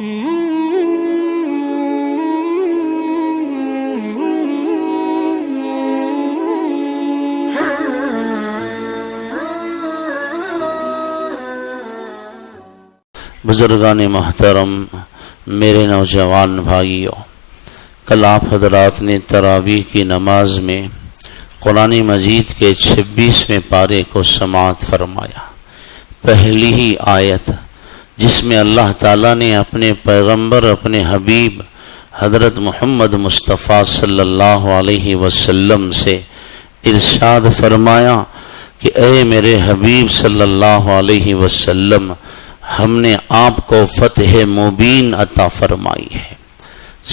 بزرگان محترم، میرے نوجوان بھائیوں، کل آپ حضرات نے تراویح کی نماز میں قرآن مجید کے 26ویں پارے کو سماعت فرمایا۔ پہلی ہی آیت جس میں اللہ تعالیٰ نے اپنے پیغمبر، اپنے حبیب حضرت محمد مصطفیٰ صلی اللہ علیہ وسلم سے ارشاد فرمایا کہ اے میرے حبیب صلی اللہ علیہ وسلم، ہم نے آپ کو فتح مبین عطا فرمائی ہے۔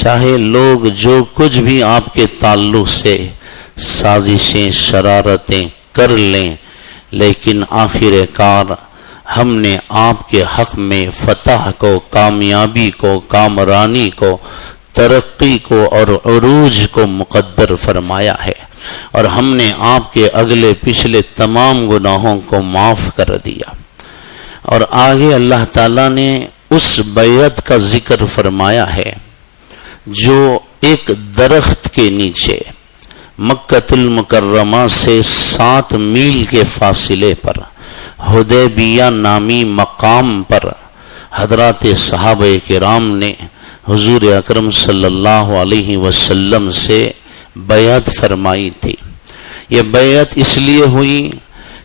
چاہے لوگ جو کچھ بھی آپ کے تعلق سے سازشیں، شرارتیں کر لیں، لیکن آخر کار ہم نے آپ کے حق میں فتح کو، کامیابی کو، کامرانی کو، ترقی کو اور عروج کو مقدر فرمایا ہے، اور ہم نے آپ کے اگلے پچھلے تمام گناہوں کو معاف کر دیا۔ اور آگے اللہ تعالیٰ نے اس بیعت کا ذکر فرمایا ہے جو ایک درخت کے نیچے مکۃ المکرمہ سے 7 میل کے فاصلے پر حدیبیہ نامی مقام پر حضرات صحابہ کرام نے حضور اکرم صلی اللہ علیہ وسلم سے بیعت فرمائی تھی۔ یہ بیعت اس لیے ہوئی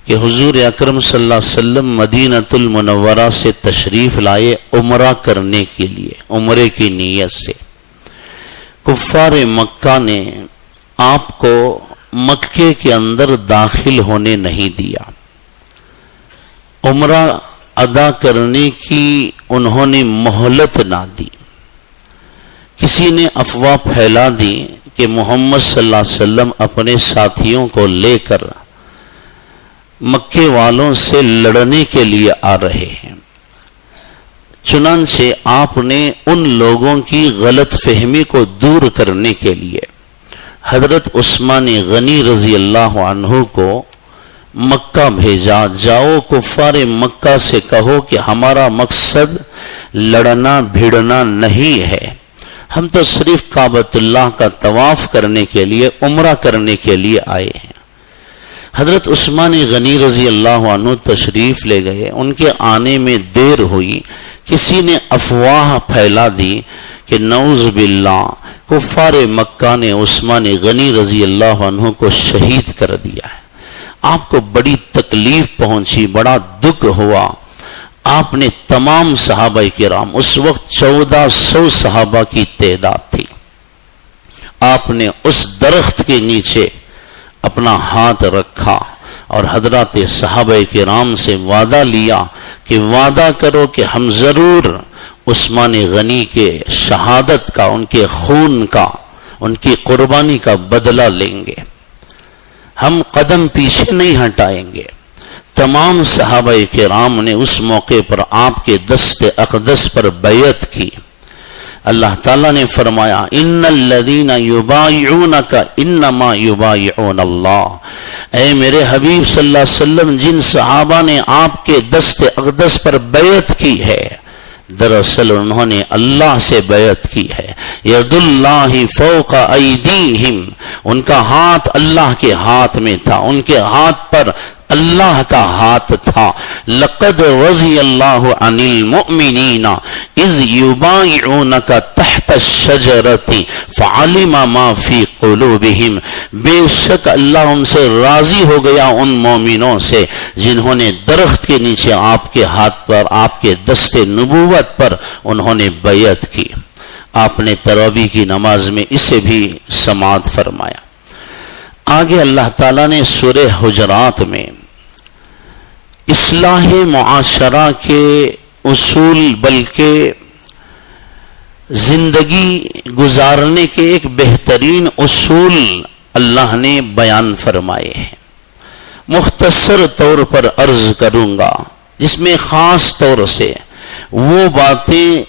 کہ حضور اکرم صلی اللہ علیہ وسلم مدینۃ المنورہ سے تشریف لائے عمرہ کرنے کے لیے، عمرے کی نیت سے۔ کفار مکہ نے آپ کو مکے کے اندر داخل ہونے نہیں دیا۔ عمرہ ادا کرنے کی انہوں نے مہلت نہ دی۔ کسی نے افواہ پھیلا دی کہ محمد صلی اللہ علیہ وسلم اپنے ساتھیوں کو لے کر مکے والوں سے لڑنے کے لیے آ رہے ہیں۔ چنانچہ آپ نے ان لوگوں کی غلط فہمی کو دور کرنے کے لیے حضرت عثمان غنی رضی اللہ عنہ کو مکہ بھیجا۔ جاؤ کفار مکہ سے کہو کہ ہمارا مقصد لڑنا بھیڑنا نہیں ہے، ہم تو صرف کعبۃ اللہ کا طواف کرنے کے لیے، عمرہ کرنے کے لیے آئے ہیں۔ حضرت عثمان غنی رضی اللہ عنہ تشریف لے گئے، ان کے آنے میں دیر ہوئی۔ کسی نے افواہ پھیلا دی کہ نعوذ باللہ کفار مکہ نے عثمان غنی رضی اللہ عنہ کو شہید کر دیا ہے۔ آپ کو بڑی تکلیف پہنچی، بڑا دکھ ہوا۔ آپ نے تمام صحابہ کرام، اس وقت 1400 صحابہ کی تعداد تھی، آپ نے اس درخت کے نیچے اپنا ہاتھ رکھا اور حضرات صحابہ کرام سے وعدہ لیا کہ وعدہ کرو کہ ہم ضرور عثمان غنی کے شہادت کا، ان کے خون کا، ان کی قربانی کا بدلہ لیں گے، ہم قدم پیچھے نہیں ہٹائیں گے۔ تمام صحابہ کرام نے اس موقع پر آپ کے دست اقدس پر بیعت کی۔ اللہ تعالیٰ نے فرمایا ان الذین یبایعونک انما یبایعون اللہ، اے میرے حبیب صلی اللہ علیہ وسلم، جن صحابہ نے آپ کے دست اقدس پر بیعت کی ہے، دراصل انہوں نے اللہ سے بیعت کی ہے۔ ید اللہ فوق ایدیہم، ان کا ہاتھ اللہ کے ہاتھ میں تھا، ان کے ہاتھ پر اللہ کا ہاتھ تھا۔ لقد رضی اللہ عن المؤمنین اذ یبایعونک تحت الشجرۃ فعلم ما فی قلوبہم، بے شک اللہ ان سے راضی ہو گیا، ان مومنوں سے جنہوں نے درخت کے نیچے آپ کے ہاتھ پر، آپ کے دست نبوت پر انہوں نے بیعت کی۔ آپ نے تراویح کی نماز میں اسے بھی سماعت فرمایا۔ آگے اللہ تعالیٰ نے سورہ حجرات میں اصلاح معاشرہ کے اصول، بلکہ زندگی گزارنے کے ایک بہترین اصول اللہ نے بیان فرمائے ہیں۔ مختصر طور پر عرض کروں گا، جس میں خاص طور سے وہ باتیں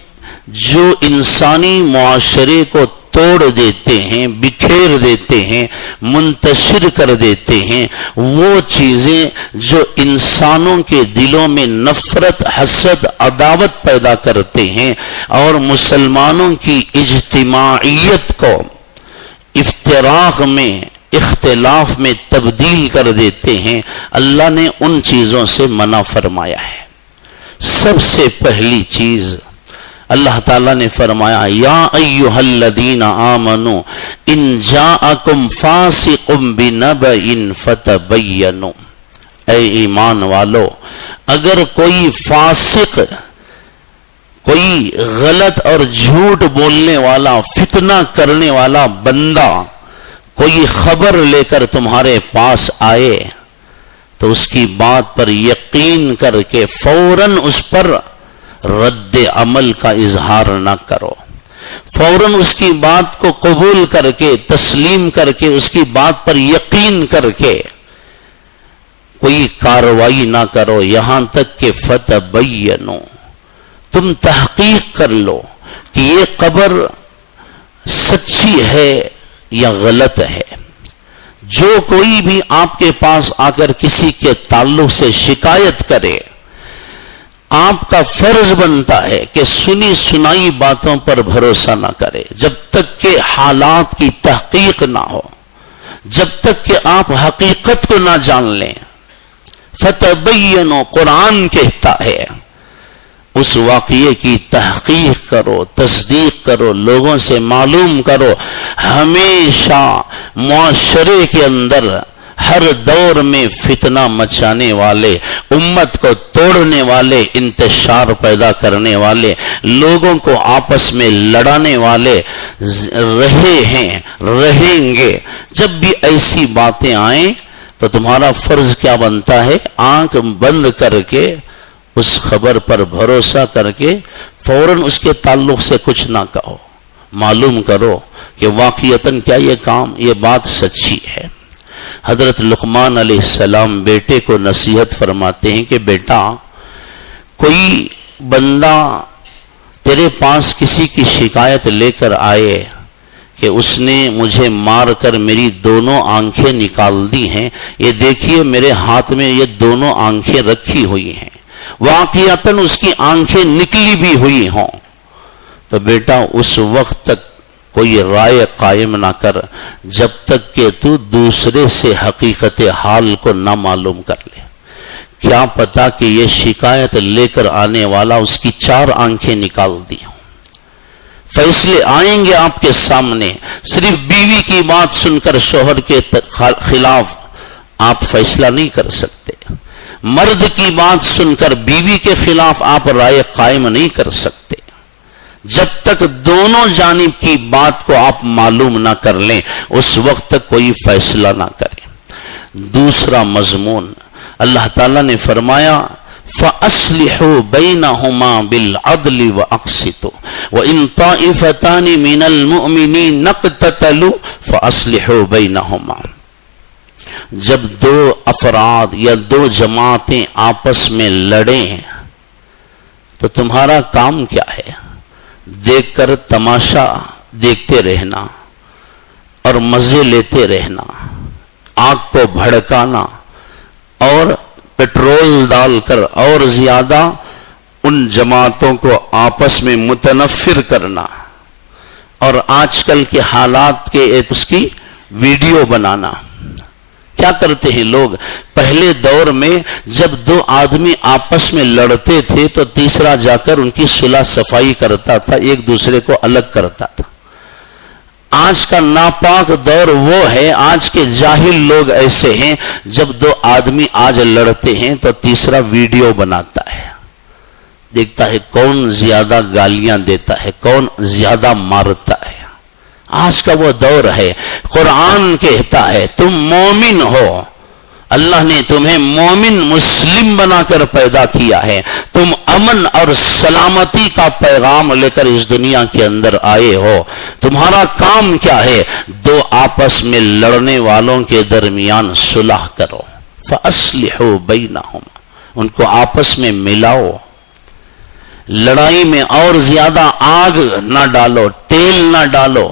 جو انسانی معاشرے کو توڑ دیتے ہیں، بکھیر دیتے ہیں، منتشر کر دیتے ہیں، وہ چیزیں جو انسانوں کے دلوں میں نفرت، حسد، عداوت پیدا کرتے ہیں اور مسلمانوں کی اجتماعیت کو افتراق میں، اختلاف میں تبدیل کر دیتے ہیں، اللہ نے ان چیزوں سے منع فرمایا ہے۔ سب سے پہلی چیز اللہ تعالیٰ نے فرمایا، یا ایھا الذین آمنوا ان جاءکم فاسق بنبأ فتبینوا، اے ایمان والو، اگر کوئی فاسق، کوئی غلط اور جھوٹ بولنے والا، فتنہ کرنے والا بندہ کوئی خبر لے کر تمہارے پاس آئے تو اس کی بات پر یقین کر کے فوراً اس پر رد عمل کا اظہار نہ کرو، فوراً اس کی بات کو قبول کر کے، تسلیم کر کے، اس کی بات پر یقین کر کے کوئی کارروائی نہ کرو، یہاں تک کہ فتبینوا، تم تحقیق کر لو کہ یہ خبر سچی ہے یا غلط ہے۔ جو کوئی بھی آپ کے پاس آ کر کسی کے تعلق سے شکایت کرے، آپ کا فرض بنتا ہے کہ سنی سنائی باتوں پر بھروسہ نہ کرے جب تک کہ حالات کی تحقیق نہ ہو، جب تک کہ آپ حقیقت کو نہ جان لیں۔ فتبینوا، قرآن کہتا ہے اس واقعے کی تحقیق کرو، تصدیق کرو، لوگوں سے معلوم کرو۔ ہمیشہ معاشرے کے اندر ہر دور میں فتنہ مچانے والے، امت کو توڑنے والے، انتشار پیدا کرنے والے، لوگوں کو آپس میں لڑانے والے رہے ہیں، رہیں گے۔ جب بھی ایسی باتیں آئیں تو تمہارا فرض کیا بنتا ہے؟ آنکھ بند کر کے اس خبر پر بھروسہ کر کے فوراً اس کے تعلق سے کچھ نہ کہو، معلوم کرو کہ واقعتاً کیا یہ کام، یہ بات سچی ہے۔ حضرت لقمان علیہ السلام بیٹے کو نصیحت فرماتے ہیں کہ بیٹا، کوئی بندہ تیرے پاس کسی کی شکایت لے کر آئے کہ اس نے مجھے مار کر میری دونوں آنکھیں نکال دی ہیں، یہ دیکھیے میرے ہاتھ میں یہ دونوں آنکھیں رکھی ہوئی ہیں، واقعتاً اس کی آنکھیں نکلی بھی ہوئی ہوں، تو بیٹا اس وقت تک کوئی رائے قائم نہ کر جب تک کہ تو دوسرے سے حقیقت حال کو نہ معلوم کر لے۔ کیا پتا کہ یہ شکایت لے کر آنے والا اس کی 4 آنکھیں نکال دی ہوں۔ فیصلے آئیں گے آپ کے سامنے، صرف بیوی کی بات سن کر شوہر کے خلاف آپ فیصلہ نہیں کر سکتے، مرد کی بات سن کر بیوی کے خلاف آپ رائے قائم نہیں کر سکتے، جب تک دونوں جانب کی بات کو آپ معلوم نہ کر لیں اس وقت تک کوئی فیصلہ نہ کریں۔ دوسرا مضمون اللہ تعالیٰ نے فرمایا فَأَصْلِحُوا بَيْنَهُمَا بِالْعَدْلِ وَأَقْسِطُوا وَإِن طَائِفَتَانِ مِنَ الْمُؤْمِنِينَ اقْتَتَلُوا فَأَصْلِحُوا بَيْنَهُمَا، جب 2 افراد یا 2 جماعتیں آپس میں لڑیں تو تمہارا کام کیا ہے؟ دیکھ کر تماشا دیکھتے رہنا اور مزے لیتے رہنا، آگ کو بھڑکانا اور پٹرول ڈال کر اور زیادہ ان جماعتوں کو آپس میں متنفر کرنا، اور آج کل کے حالات کے اس کی ویڈیو بنانا۔ کیا کرتے ہیں لوگ؟ پہلے دور میں جب 2 آدمی آپس میں لڑتے تھے تو تیسرا جا کر ان کی صلح صفائی کرتا تھا، ایک دوسرے کو الگ کرتا تھا۔ آج کا ناپاک دور وہ ہے، آج کے جاہل لوگ ایسے ہیں، جب 2 آدمی آج لڑتے ہیں تو تیسرا ویڈیو بناتا ہے، دیکھتا ہے کون زیادہ گالیاں دیتا ہے، کون زیادہ مارتا ہے۔ آج کا وہ دور ہے۔ قرآن کہتا ہے تم مومن ہو، اللہ نے تمہیں مومن مسلم بنا کر پیدا کیا ہے، تم امن اور سلامتی کا پیغام لے کر اس دنیا کے اندر آئے ہو۔ تمہارا کام کیا ہے؟ 2 آپس میں لڑنے والوں کے درمیان صلح کرو، فَأَصْلِحُوا بَيْنَهُمْ، ان کو آپس میں ملاؤ، لڑائی میں اور زیادہ آگ نہ ڈالو، تیل نہ ڈالو،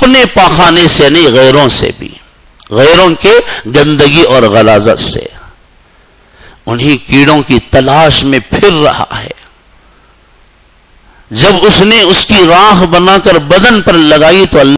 اپنے پاخانے سے نہیں، غیروں سے بھی، غیروں کے گندگی اور غلاظت سے، انہی کیڑوں کی تلاش میں پھر رہا ہے۔ جب اس نے اس کی راکھ بنا کر بدن پر لگائی تو اللہ